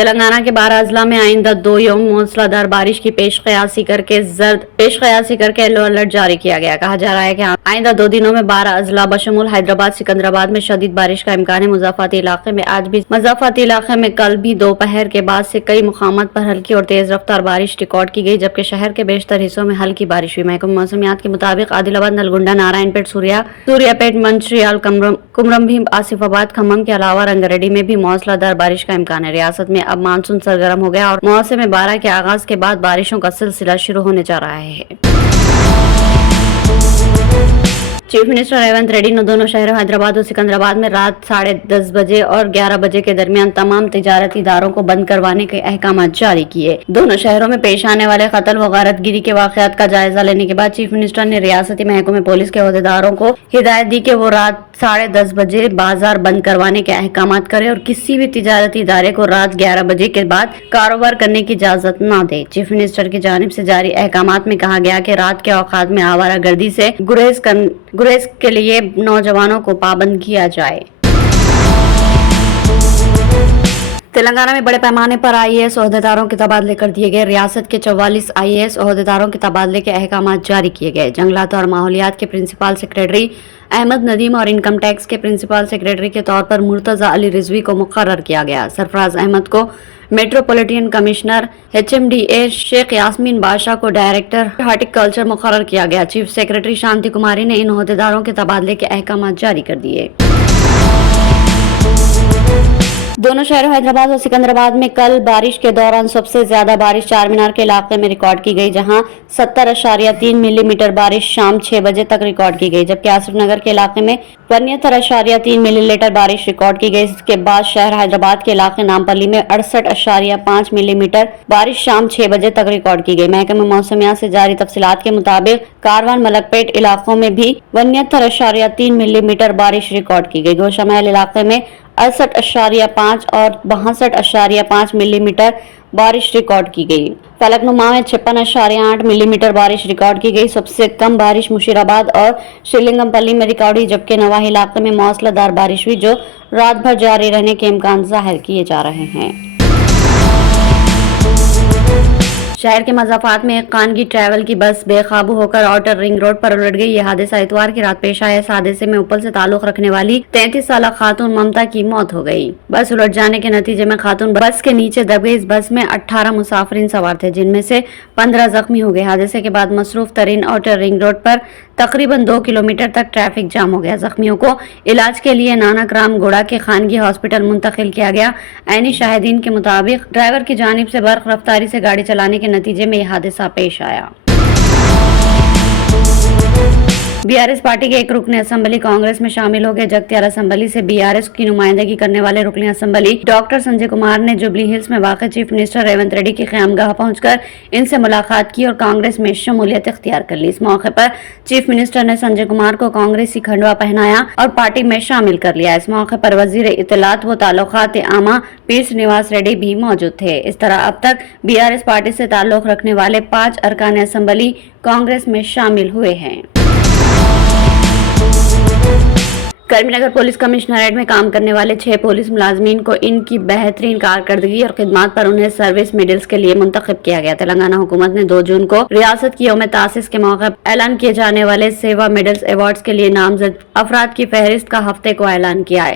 تلنگانہ کے 12 اضلاع میں آئندہ 2 یوم موسلادھار بارش کی پیش قیاسی کر کے یلو الرٹ جاری کیا گیا۔ کہا جا رہا ہے کہ آئندہ 2 دنوں میں 12 اضلاع بشمول حیدرآباد سکندرآباد میں شدید بارش کا امکان ہے۔ مضافاتی علاقے میں آج بھی مضافاتی علاقے میں کل بھی دوپہر کے بعد سے کئی مقامات پر ہلکی اور تیز رفتار بارش ریکارڈ کی گئی، جبکہ شہر کے بیشتر حصوں میں ہلکی بارش ہوئی۔ محکمہ موسمیات کے مطابق عادل آباد، نلگنڈا، نارائن پیٹ، سوریا پیٹ، منچریال، کمرم بھیم، آصف آباد، کھمم کے علاوہ رنگاریڈی میں بھی موسلادھار بارش کا امکان ہے۔ ریاست میں اب مانسون سرگرم ہو گیا اور موسم بارہ کے آغاز کے بعد بارشوں کا سلسلہ شروع ہونے جا رہا ہے۔ چیف منسٹر ریونت ریڈی نے دونوں شہروں حیدرآباد اور سکندرآباد میں رات 10:30 بجے اور 11 بجے کے درمیان تمام تجارتی اداروں کو بند کروانے کے احکامات جاری کیے۔ دونوں شہروں میں پیش آنے والے قتل و غارت گری کے واقعات کا جائزہ لینے کے بعد چیف منسٹر نے ریاستی محکمہ پولیس کے عہدیداروں کو ہدایت دی کہ وہ رات 10:30 بجے بازار بند کروانے کے احکامات کریں اور کسی بھی تجارتی ادارے کو رات 11 بجے کے بعد کاروبار کرنے کی اجازت نہ دے۔ چیف منسٹر کی جانب سے جاری احکامات میں کہا گیا کہ رات کے اوقات میں آوارہ گردی سے گریز کے لیے نوجوانوں کو پابند کیا جائے۔ تلنگانہ میں بڑے پیمانے پر IAS عہدیداروں کے تبادلے کر دیے گئے۔ ریاست کے 44 IAS عہدیداروں کے تبادلے کے احکامات جاری کیے گئے۔ جنگلات اور ماحولیات کے پرنسپل سیکریٹری احمد ندیم اور انکم ٹیکس کے پرنسپل سیکریٹری کے طور پر مرتضی علی رضوی کو مقرر کیا گیا۔ سرفراز احمد کو میٹروپولیٹن کمشنر، HMDA شیخ یاسمین بادشاہ کو ڈائریکٹر ہارٹیکلچر مقرر کیا گیا۔ چیف سیکریٹری شانتی کماری نے ان عہدیداروں کے تبادلے کے احکامات جاری کر دیے۔ دونوں شہروں حیدرآباد اور سکندرآباد میں کل بارش کے دوران سب سے زیادہ بارش چار مینار کے علاقے میں ریکارڈ کی گئی، جہاں 70.3 ملی میٹر بارش شام 6 بجے تک ریکارڈ کی گئی، جبکہ آصف نگر کے علاقے میں 72.3 ملی لیٹر بارش ریکارڈ کی گئی۔ اس کے بعد شہر حیدرآباد کے علاقے نامپلی میں 68.5 ملی میٹر بارش شام 6 بجے تک ریکارڈ کی گئی۔ محکمہ موسمیات سے جاری تفصیلات کے مطابق کاروان، ملک پیٹ علاقوں میں بھی 72.3 ملی میٹر بارش ریکارڈ کی گئی۔ گوشہ محل علاقے میں 68.5 اور 62.5 ملی میٹر بارش ریکارڈ کی گئی۔ فلک نما میں 56.8 ملی میٹر بارش ریکارڈ کی گئی۔ سب سے کم بارش مشیرآباد اور شریلنگم پلی میں ریکارڈ ہوئی، جبکہ نواحی علاقے میں موسلادھار بارش ہوئی جو رات بھر جاری رہنے کے امکان ظاہر کیے جا رہے ہیں۔ شہر کے مضافات میں ایک خانگی ٹریول کی بس بے قابو ہو کر آؤٹر رنگ روڈ پر الٹ گئی۔ یہ حادثہ اتوار کی رات پیش آیا۔ اس حادثے میں اپل سے تعلق رکھنے والی 33 سالہ خاتون ممتا کی موت ہو گئی۔ بس الٹ جانے کے نتیجے میں خاتون بس کے نیچے دب گئی۔ اس بس میں 18 مسافرین سوار تھے، جن میں سے 15 زخمی ہو گئے۔ حادثے کے بعد مصروف ترین آؤٹر رنگ روڈ پر تقریباً 2 کلومیٹر تک ٹریفک جام ہو گیا۔ زخمیوں کو علاج کے لیے نانک رام گوڑا کے خانگی ہاسپٹل منتقل کیا گیا۔ عینی شاہدین کے مطابق ڈرائیور کی جانب سے برق رفتاری سے گاڑی چلانے کے نتیجے میں یہ حادثہ پیش آیا۔ BRS پارٹی کے ایک رکن اسمبلی کانگریس میں شامل ہو گئے۔ جگتیال اسمبلی سے BRS کی نمائندگی کرنے والے رکن اسمبلی ڈاکٹر سنجے کمار نے جوبلی ہلز میں واقع چیف منسٹر ریونت ریڈی کی قیامگاہ پہنچ کر ان سے ملاقات کی اور کانگریس میں شمولیت اختیار کر لی۔ اس موقع پر چیف منسٹر نے سنجے کمار کو کانگریسی کھنڈوا پہنایا اور پارٹی میں شامل کر لیا۔ اس موقع پر وزیر اطلاعات و تعلقات عامہ پی سرینواس ریڈی بھی موجود تھے۔ اس طرح اب تک BRS پارٹی سے تعلق رکھنے والے 5 ارکان اسمبلی کانگریس میں شامل ہوئے ہیں۔ کریم نگر پولیس کمشنریٹ میں کام کرنے والے 6 پولیس ملازمین کو ان کی بہترین کارکردگی اور خدمات پر انہیں سروس میڈلز کے لیے منتخب کیا گیا۔ تلنگانہ حکومت نے 2 جون کو ریاست کی یوم تاسیس کے موقع پر اعلان کیے جانے والے سیوا میڈلز ایوارڈز کے لیے نامزد افراد کی فہرست کا ہفتے کو اعلان کیا ہے۔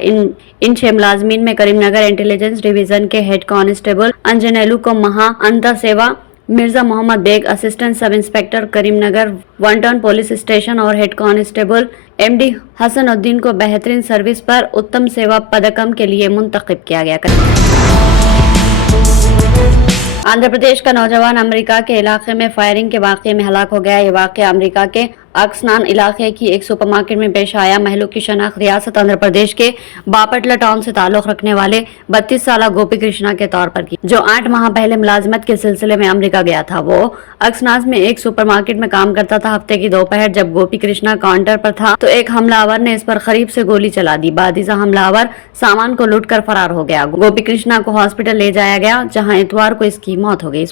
ان 6 ملازمین میں کریم نگر انٹیلیجنس ڈویژن کے ہیڈ کانسٹیبل انجنیلو کو مہا انتا سیوا، مرزا محمد بیگ اسسٹنٹ سب انسپکٹر کریم نگر 1 ٹاؤن پولیس اسٹیشن اور ہیڈ کانسٹیبل MD حسن الدین کو بہترین سروس پر اتم سیوا پدکم کے لیے منتخب کیا گیا۔ آندھرا پردیش کا نوجوان امریکہ کے علاقے میں فائرنگ کے واقعے میں ہلاک ہو گیا۔ یہ واقعہ امریکہ کے اکسنان علاقے کی ایک سپر مارکیٹ میں پیش آیا۔ مہلوک کی شناخت ریاست آندھرا پردیش کے باپٹلہ ٹاؤن سے تعلق رکھنے والے 32 سالہ گوپی کرشنا کے طور پر کی، جو 8 ماہ پہلے ملازمت کے سلسلے میں امریکہ گیا تھا۔ وہ اکسناس میں ایک سپر مارکیٹ میں کام کرتا تھا۔ ہفتے کی دوپہر جب گوپی کرشنا کاؤنٹر پر تھا تو ایک حملہ آور نے اس پر قریب سے گولی چلا دی۔ بعد ازاں حملہ آور سامان کو لوٹ کر فرار ہو گیا۔ گوپی کرشنا کو ہاسپٹل لے جایا گیا، جہاں اتوار کو اس کی موت ہو گئی۔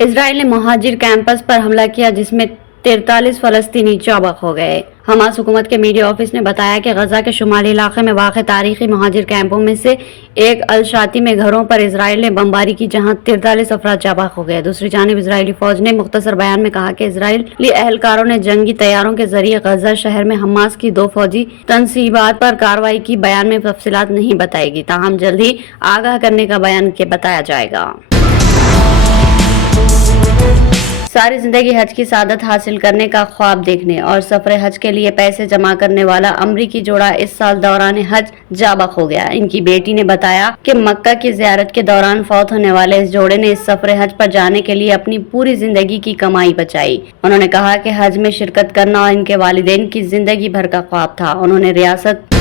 اسرائیل نے مہاجر کیمپس پر حملہ کیا، جس میں 43 فلسطینی چابک ہو گئے۔ حماس حکومت کے میڈیا آفس نے بتایا کہ غزہ کے شمالی علاقے میں واقع تاریخی مہاجر کیمپوں میں سے ایک الشاتی میں گھروں پر اسرائیل نے بمباری کی، جہاں 43 افراد چابک ہو گئے۔ دوسری جانب اسرائیلی فوج نے مختصر بیان میں کہا کہ اسرائیلی اہلکاروں نے جنگی طیاروں کے ذریعے غزہ شہر میں حماس کی 2 فوجی تنصیبات پر کارروائی کی۔ بیان میں تفصیلات نہیں بتائی گئی، تاہم جلد ہی آگاہ کرنے کا بیان کے بتایا جائے گا۔ ساری زندگی حج کی سعادت حاصل کرنے کا خواب دیکھنے اور سفر حج کے لیے پیسے جمع کرنے والا امریکی جوڑا اس سال دوران حج جاں بحق ہو گیا۔ ان کی بیٹی نے بتایا کہ مکہ کی زیارت کے دوران فوت ہونے والے اس جوڑے نے اس سفر حج پر جانے کے لیے اپنی پوری زندگی کی کمائی بچائی۔ انہوں نے کہا کہ حج میں شرکت کرنا اور ان کے والدین کی زندگی بھر کا خواب تھا۔ انہوں نے ریاست